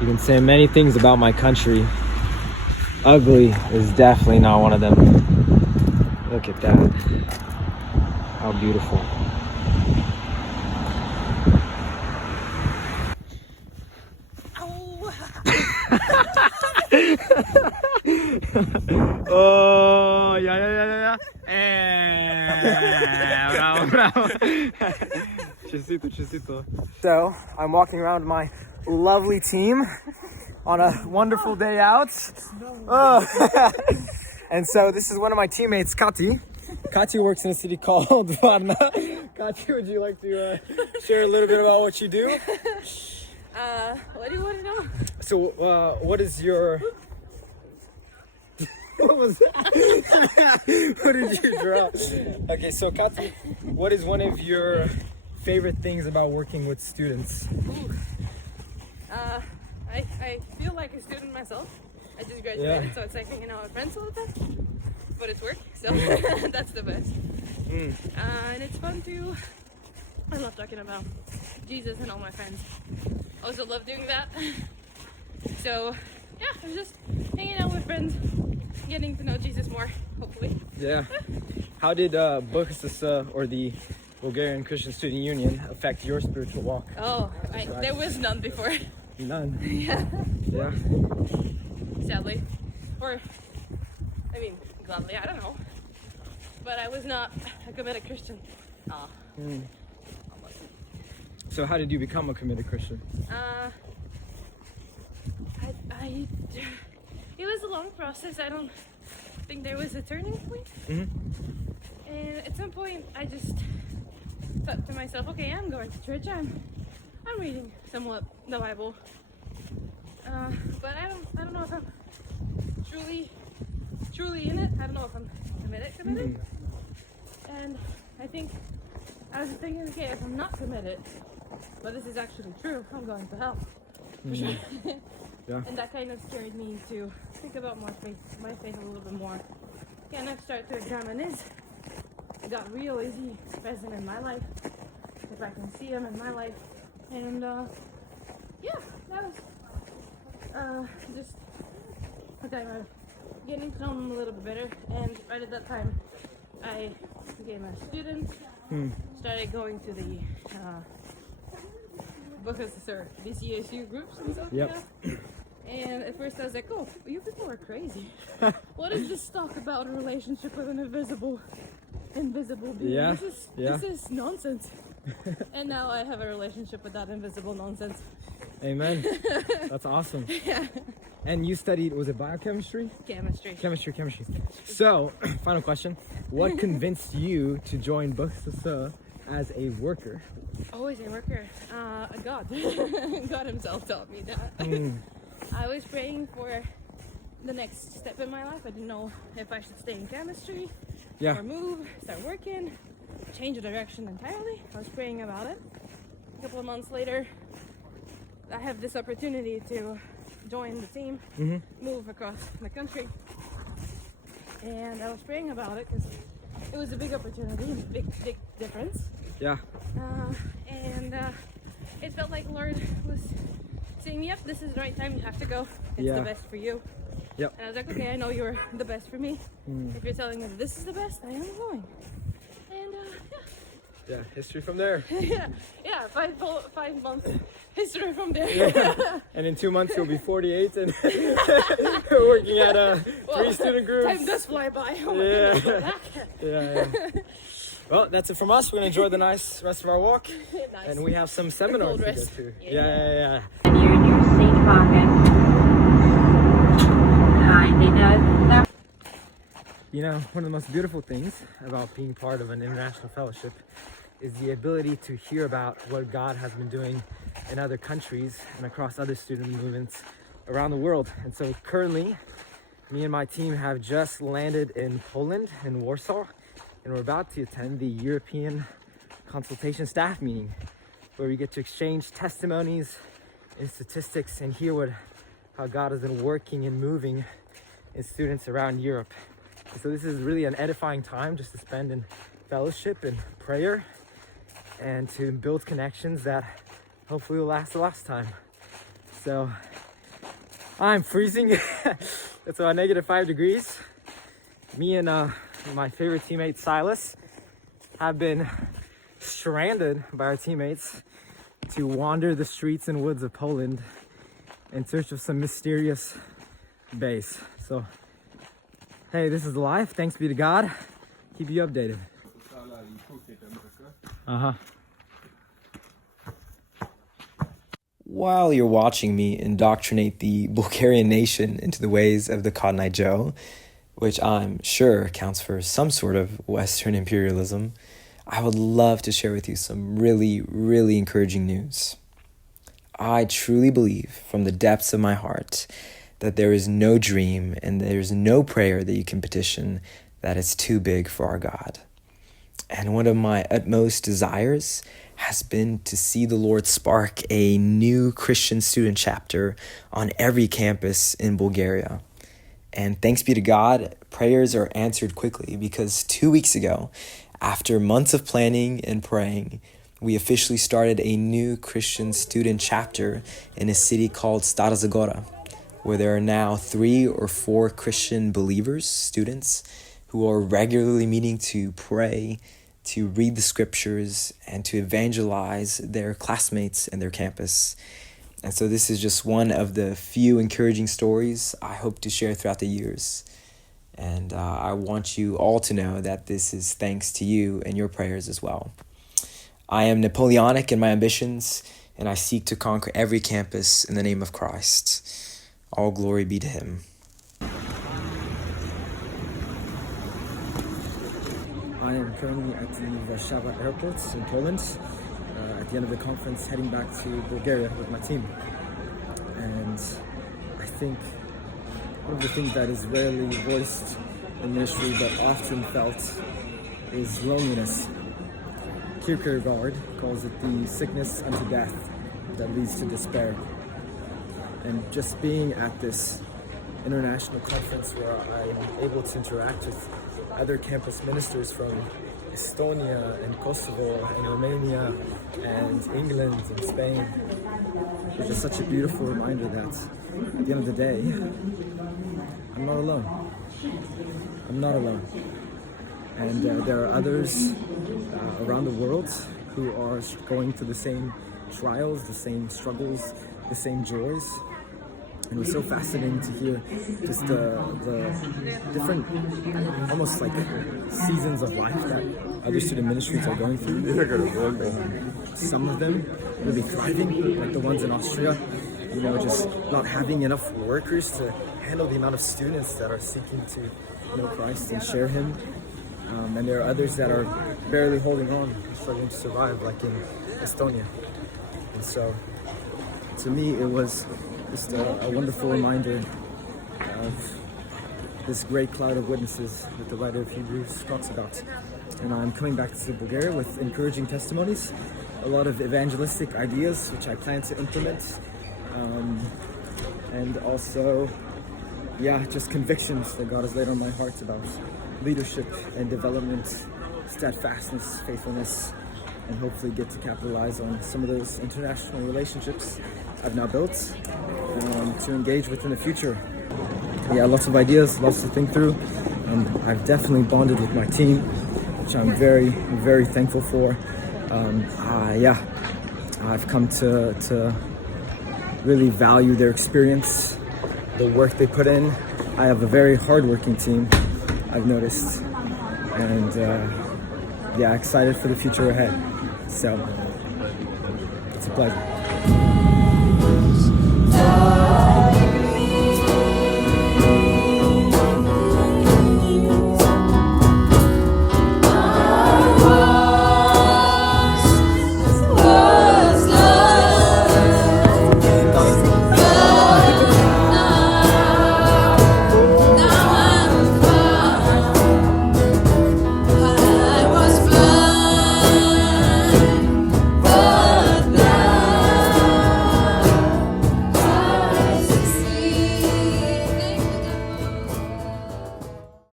You can say many things about my country. Ugly is definitely not one of them. Look at that. How beautiful. Oh, yeah. Bravo, bravo. Chesito. So, I'm walking around my lovely team on a wonderful day out. Oh. And so this is one of my teammates, Kati. Kati works in a city called Varna. Kati, would you like to share a little bit about what you do? What do you want to know? So, what is your... What was that? What did you draw? Okay, so Kati, what is one of your favorite things about working with students? I feel like a student myself. I just graduated, so it's like hanging out with friends all the time. But it's work, so that's the best. And it's fun too. I love talking about Jesus and all my friends. I also love doing that. So yeah, I'm just hanging out with friends, getting to know Jesus more, hopefully. Yeah. How did BHS or the Bulgarian Christian Student Union affect your spiritual walk? Oh, there was none before. None. Yeah. Yeah. Sadly. Or, I mean, gladly, I don't know. But I was not a committed Christian. Almost. So how did you become a committed Christian? It was a long process. I don't think there was a turning point. And at some point, I just thought to myself, okay, I'm going to church. I'm reading somewhat the Bible. But I don't know if I'm truly in it. I don't know if I'm committed. And I think I was thinking, okay, if I'm not committed, but this is actually true, I'm going to hell. For sure. Yeah. And that kind of scared me to think about my faith a little bit more. Kind of start to examine, is God real? Is he present in my life? If I can see him in my life. And yeah, that was just a time of getting to know him a little bit better. And right at that time, I became a student, started going to the BCSU groups and stuff. Yep. And at first I was like, oh, you people are crazy. What is this talk about a relationship with an invisible being? Yeah. This is nonsense. And now I have a relationship with that invisible nonsense. Amen. That's awesome. Yeah. And you studied, was it biochemistry? Chemistry. Chemistry. So, final question. What convinced you to join BHS as a worker? Always a worker. God. God himself taught me that. I was praying for the next step in my life. I didn't know if I should stay in chemistry or move, start working, change the direction entirely. I was praying about it. A couple of months later, I have this opportunity to join the team, move across the country. And I was praying about it because it was a big opportunity, a big difference. Yeah. And it felt like Lord was saying, yep, this is the right time, you have to go. It's the best for you. Yep. And I was like, okay, I know you're the best for me. If you're telling me that this is the best, I am going. And Yeah, history from there. yeah, 5 months history from there. And in 2 months you'll be 48 and working at 3 student groups. Time does fly by. Oh my goodness. Yeah. Well, that's it from us. We're gonna enjoy the nice rest of our walk. Nice. And we have some seminars to go to. Yeah. And you're in your seat pocket. Kindly note that. You know, one of the most beautiful things about being part of an international fellowship is the ability to hear about what God has been doing in other countries and across other student movements around the world. And so currently, me and my team have just landed in Poland, in Warsaw, and we're about to attend the European Consultation Staff Meeting, where we get to exchange testimonies and statistics and hear how God has been working and moving in students around Europe. And so this is really an edifying time just to spend in fellowship and prayer and to build connections that hopefully will last the last time. So I'm freezing. It's about -5 degrees. Me and my favorite teammate Silas have been stranded by our teammates to wander the streets and woods of Poland in search of some mysterious base. So, hey, this is life. Thanks be to God. Keep you updated. While you're watching me indoctrinate the Bulgarian nation into the ways of the Cotton Eye Joe, which I'm sure counts for some sort of Western imperialism, I would love to share with you some really, really encouraging news. I truly believe from the depths of my heart that there is no dream and there's no prayer that you can petition that is too big for our God. And one of my utmost desires has been to see the Lord spark a new Christian student chapter on every campus in Bulgaria. And thanks be to God, prayers are answered quickly because 2 weeks ago, after months of planning and praying, we officially started a new Christian student chapter in a city called Stara Zagora, where there are now 3 or 4 Christian believers, students, who are regularly meeting to pray, to read the scriptures, and to evangelize their classmates and their campus. And so this is just one of the few encouraging stories I hope to share throughout the years. And I want you all to know that this is thanks to you and your prayers as well. I am Napoleonic in my ambitions, and I seek to conquer every campus in the name of Christ. All glory be to him. I am currently at the Warszawa airport in Poland, at the end of the conference, heading back to Bulgaria with my team. And I think one of the things that is rarely voiced in ministry but often felt is loneliness. Kierkegaard calls it the sickness unto death that leads to despair. And just being at this international conference where I'm able to interact with other campus ministers from Estonia and Kosovo and Romania and England and Spain, it's just such a beautiful reminder that at the end of the day, I'm not alone. I'm not alone. And there are others around the world who are going through the same trials, the same struggles, the same joys. And it was so fascinating to hear just the different, almost like seasons of life that other student ministries are going through. Some of them really thriving, like the ones in Austria, just not having enough workers to handle the amount of students that are seeking to know Christ and share Him. And there are others that are barely holding on, struggling to survive, like in Estonia. And so, to me, it was just a wonderful reminder of this great cloud of witnesses that the writer of Hebrews talks about. And I'm coming back to Bulgaria with encouraging testimonies, a lot of evangelistic ideas which I plan to implement, and also, just convictions that God has laid on my heart about leadership and development, steadfastness, faithfulness, and hopefully get to capitalize on some of those international relationships I've now built to engage with in the future. Lots of ideas, lots to think through. I've definitely bonded with my team, which I'm very, very thankful for. I've come to really value their experience, the work they put in. I have a very hardworking team, I've noticed, and excited for the future ahead. So, it's a pleasure.